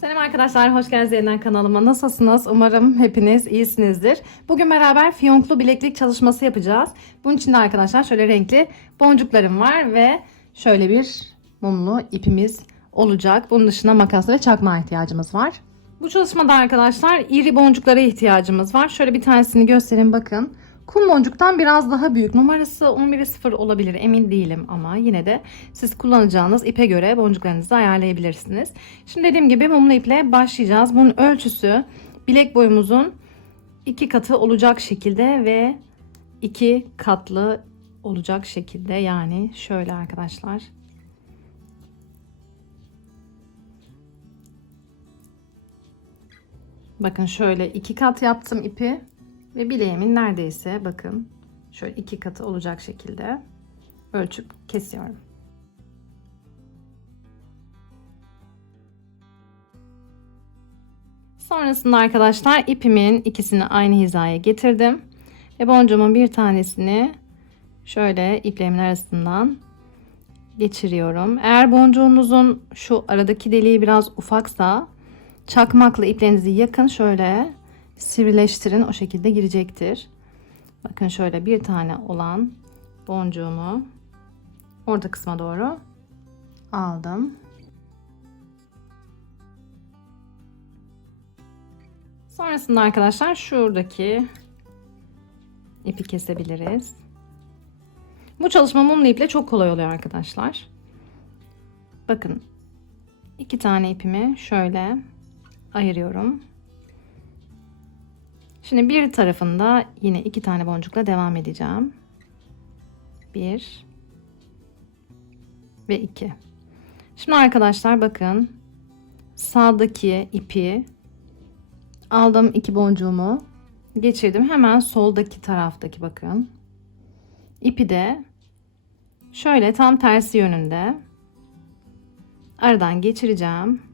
Selam arkadaşlar, hoş geldiniz yeniden kanalıma. Nasılsınız? Umarım hepiniz iyisinizdir. Bugün beraber fiyonklu bileklik çalışması yapacağız. Bunun için de arkadaşlar şöyle renkli boncuklarım var ve şöyle bir mumlu ipimiz olacak. Bunun dışında makas ve çakmağa ihtiyacımız var. Bu çalışmada arkadaşlar iri boncuklara ihtiyacımız var. Şöyle bir tanesini göstereyim bakın. Kum boncuktan biraz daha büyük. Numarası 11'e 0 olabilir emin değilim ama yine de siz kullanacağınız ipe göre boncuklarınızı ayarlayabilirsiniz. Şimdi dediğim gibi mumlu iple başlayacağız. Bunun ölçüsü bilek boyumuzun iki katı olacak şekilde ve iki katlı olacak şekilde yani şöyle arkadaşlar. Bakın şöyle iki kat yaptım ipi ve bileğimin neredeyse bakın şöyle iki katı olacak şekilde ölçüp kesiyorum. Sonrasında arkadaşlar ipimin ikisini aynı hizaya getirdim. Ve boncuğumun bir tanesini şöyle iplerimin arasından geçiriyorum. Eğer boncuğunuzun şu aradaki deliği biraz ufaksa çakmakla iplerinizi yakın şöyle sivrileştirin o şekilde girecektir. Bakın şöyle bir tane olan boncuğumu orta kısma doğru aldım. Sonrasında arkadaşlar şuradaki ipi kesebiliriz. Bu çalışma mumlu iple çok kolay oluyor arkadaşlar. Bakın iki tane ipimi şöyle ayırıyorum. Şimdi bir tarafında yine iki tane boncukla devam edeceğim. Bir ve iki. Şimdi arkadaşlar bakın sağdaki ipi aldım iki boncuğumu geçirdim hemen soldaki taraftaki bakın ipi de şöyle tam tersi yönünde aradan geçireceğim.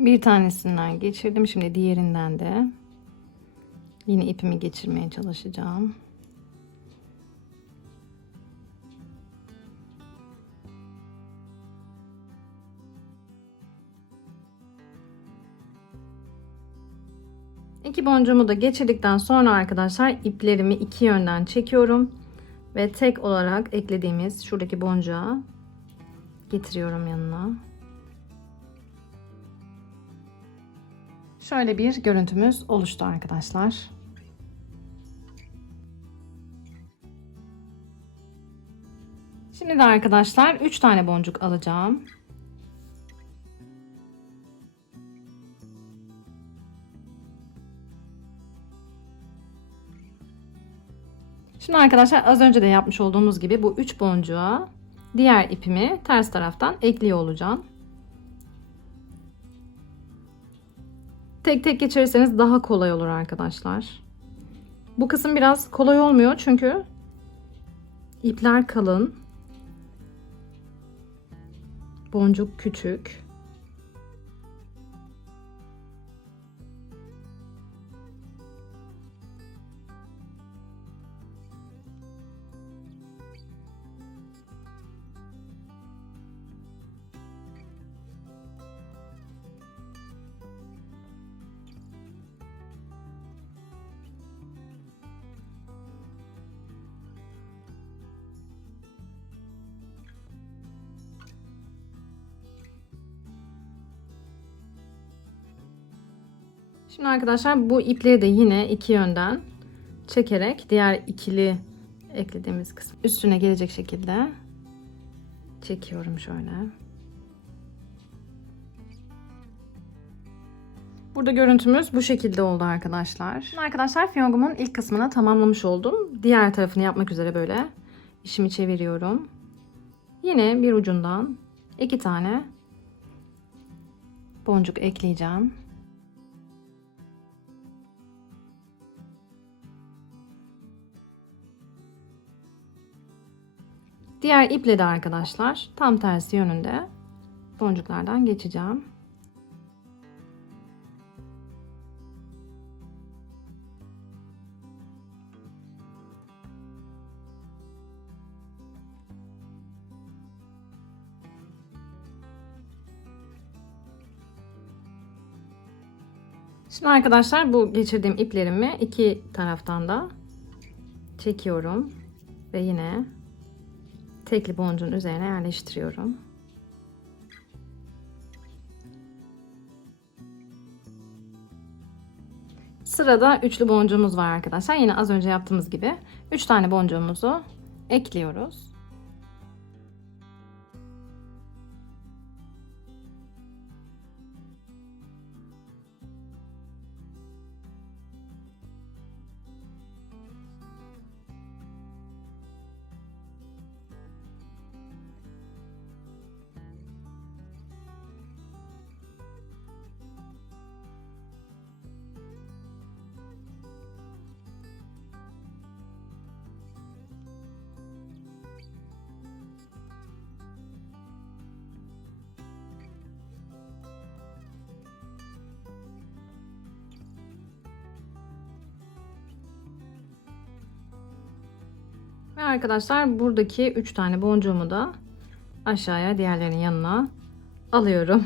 Bir tanesinden geçirdim. Şimdi diğerinden de yine ipimi geçirmeye çalışacağım. İki boncuğumu da geçirdikten sonra arkadaşlar iplerimi iki yönden çekiyorum ve tek olarak eklediğimiz şuradaki boncuğa getiriyorum yanına. Şöyle bir görüntümüz oluştu arkadaşlar. Şimdi de arkadaşlar 3 tane boncuk alacağım. Şimdi arkadaşlar az önce de yapmış olduğumuz gibi bu 3 boncuğa diğer ipimi ters taraftan ekliyor olacağım. Tek tek geçirirseniz daha kolay olur arkadaşlar. Bu kısım biraz kolay olmuyor çünkü ipler kalın. Boncuk küçük. Şimdi arkadaşlar bu ipleri de yine iki yönden çekerek diğer ikili eklediğimiz kısım üstüne gelecek şekilde çekiyorum şöyle. Burada görüntümüz bu şekilde oldu arkadaşlar. Şimdi arkadaşlar fiyongumun ilk kısmını tamamlamış oldum. Diğer tarafını yapmak üzere böyle işimi çeviriyorum. Yine bir ucundan iki tane boncuk ekleyeceğim. Diğer iple de arkadaşlar tam tersi yönünde boncuklardan geçeceğim. Şimdi arkadaşlar bu geçirdiğim iplerimi iki taraftan da çekiyorum ve yine tekli boncuğun üzerine yerleştiriyorum. Sırada üçlü boncuğumuz var arkadaşlar. Yine az önce yaptığımız gibi 3 tane boncuğumuzu ekliyoruz. Ve arkadaşlar buradaki 3 tane boncuğumu da aşağıya diğerlerinin yanına alıyorum.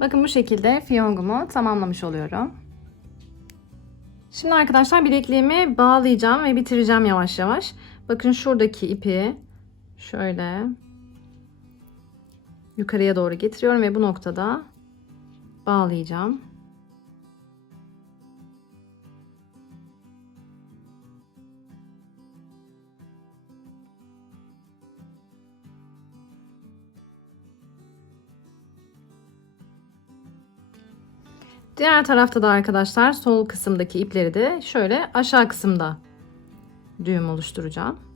Bakın bu şekilde fiyongumu tamamlamış oluyorum. Şimdi arkadaşlar bilekliğimi bağlayacağım ve bitireceğim yavaş yavaş. Bakın şuradaki ipi şöyle yukarıya doğru getiriyorum ve bu noktada bağlayacağım. Diğer tarafta da arkadaşlar sol kısımdaki ipleri de şöyle aşağı kısımda düğüm oluşturacağım.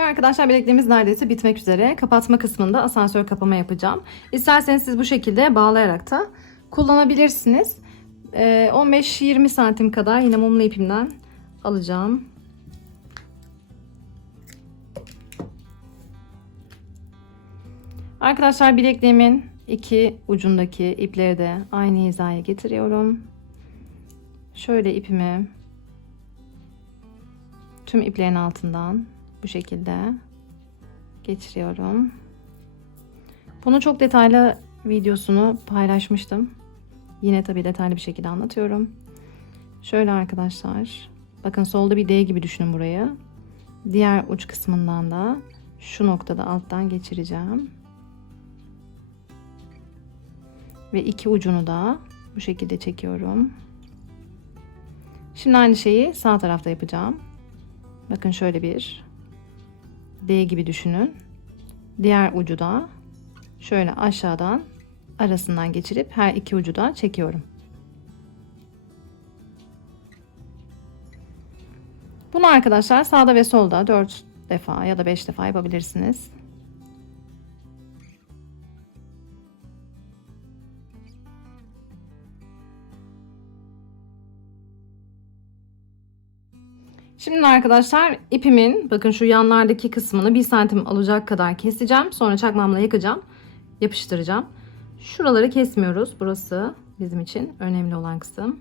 Ve arkadaşlar bilekliğimiz neredeyse bitmek üzere. Kapatma kısmında asansör kapama yapacağım. İsterseniz siz bu şekilde bağlayarak da kullanabilirsiniz. Ee, 15-20 santim kadar yine mumlu ipimden alacağım. Arkadaşlar bilekliğimin iki ucundaki ipleri de aynı hizaya getiriyorum. Şöyle ipimi tüm iplerin altından bu şekilde geçiriyorum. Bunu çok detaylı videosunu paylaşmıştım. Yine tabii detaylı bir şekilde anlatıyorum. Şöyle arkadaşlar. Bakın solda bir D gibi düşünün burayı. Diğer uç kısmından da şu noktada alttan geçireceğim. Ve iki ucunu da bu şekilde çekiyorum. Şimdi aynı şeyi sağ tarafta yapacağım. Bakın şöyle bir D gibi düşünün. Diğer ucu da şöyle aşağıdan arasından geçirip her iki ucu da çekiyorum. Bunu arkadaşlar sağda ve solda 4 defa ya da 5 defa yapabilirsiniz. Şimdi arkadaşlar ipimin bakın şu yanlardaki kısmını 1 santim alacak kadar keseceğim. Sonra çakmamla yakacağım. Yapıştıracağım. Şuraları kesmiyoruz. Burası bizim için önemli olan kısım.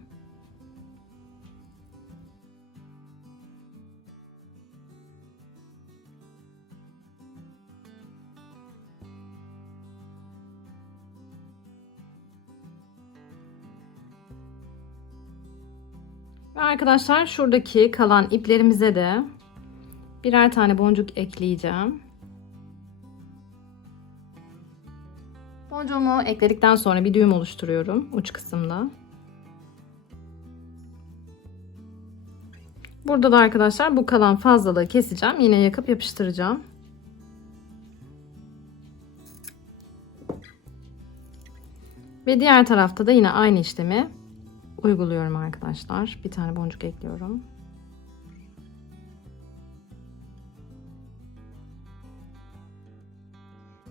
Arkadaşlar şuradaki kalan iplerimize de birer tane boncuk ekleyeceğim. Boncuğumu ekledikten sonra bir düğüm oluşturuyorum uç kısımda. Burada da arkadaşlar bu kalan fazlalığı keseceğim. Yine yakıp yapıştıracağım. Ve diğer tarafta da yine aynı işlemi uyguluyorum arkadaşlar. Bir tane boncuk ekliyorum.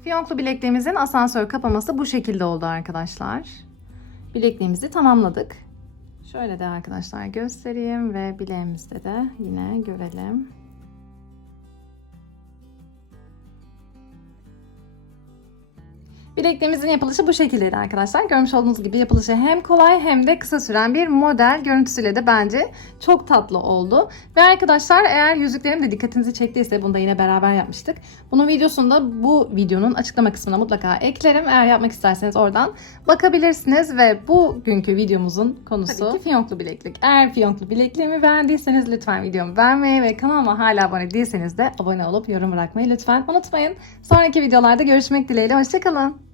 Fiyonklu bilekliğimizin asansör kapaması bu şekilde oldu arkadaşlar. Bilekliğimizi tamamladık. Şöyle de arkadaşlar göstereyim ve bileğimizde de yine görelim. Bilekliğimizin yapılışı bu şekildeydi arkadaşlar. Görmüş olduğunuz gibi yapılışı hem kolay hem de kısa süren bir model görüntüsüyle de bence çok tatlı oldu. Ve arkadaşlar eğer yüzüklerim de dikkatinizi çektiyse bunu da yine beraber yapmıştık. Bunun videosunu da bu videonun açıklama kısmına mutlaka eklerim. Eğer yapmak isterseniz oradan bakabilirsiniz ve bugünkü videomuzun konusu Tabii ki fiyonklu bileklik. Eğer fiyonklu bilekliğimi beğendiyseniz lütfen videomu beğenmeyi ve kanalıma hala abone değilseniz de abone olup yorum bırakmayı lütfen unutmayın. Sonraki videolarda görüşmek dileğiyle. Hoşçakalın.